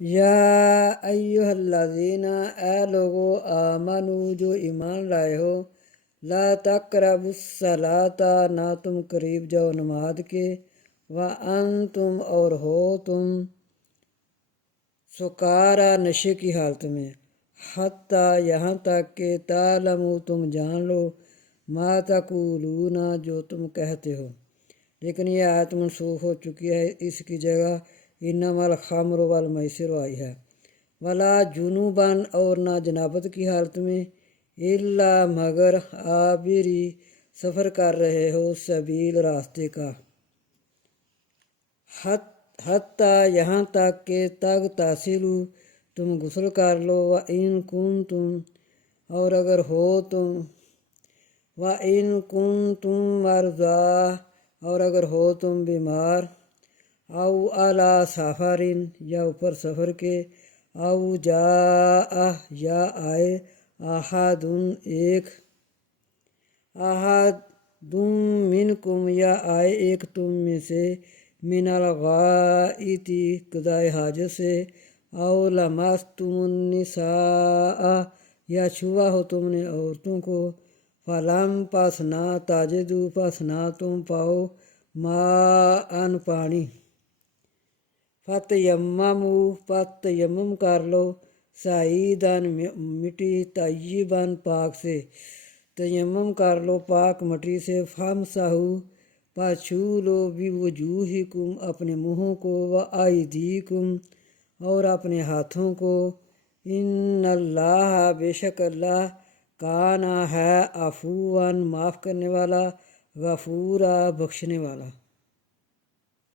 یا ایہا الذین اے لوگو آمنو جو ایمان لائے ہو، لا تقربوا الصلاۃ نہ تم قریب جاؤ نماز کے، وانتم اور ہو تم سکارا نشے کی حالت میں، حتیٰ یہاں تک کہ تعلموا تم جان لو، ما تقولون جو تم کہتے ہو۔ لیکن یہ آیت منسوخ ہو چکی ہے، اس کی جگہ انما الخمر والمیسر آئی ہے۔ ولا جنوباً اور نہ جنابت کی حالت میں، الا مگر عابری سفر کر رہے ہو سبیل راستے کا، حتیٰ یہاں تک کہ تغتسلوا تم غسل کر لو، وَإِن كُنتم اور اگر ہو تم، وَإِن كُنتم مرضى اور اگر ہو تم بیمار، او علی سفر یا اوپر سفر کے، او جاء یا آئے، احد ایک، احد منکم یا آئے ایک تم میں سے، من الغائط قضائے حاجت سے، او لمستم النساء یا چھوا ہو تم نے عورتوں کو، فلم پس نہ تجدوا پس نہ تم پاؤ، ماء پانی، فتیمموا پس تیمم کر لو، صعیداً مٹی، طیباً پاک سے، تیمم کر لو پاک مٹی سے، فامسحوا پس چھو لو، بوجوہکم اپنے منہوں کو، وایدیکم اور اپنے ہاتھوں کو، ان اللہ بے شک اللہ، کان ہے عفواً معاف کرنے والا، غفورا بخشنے والا۔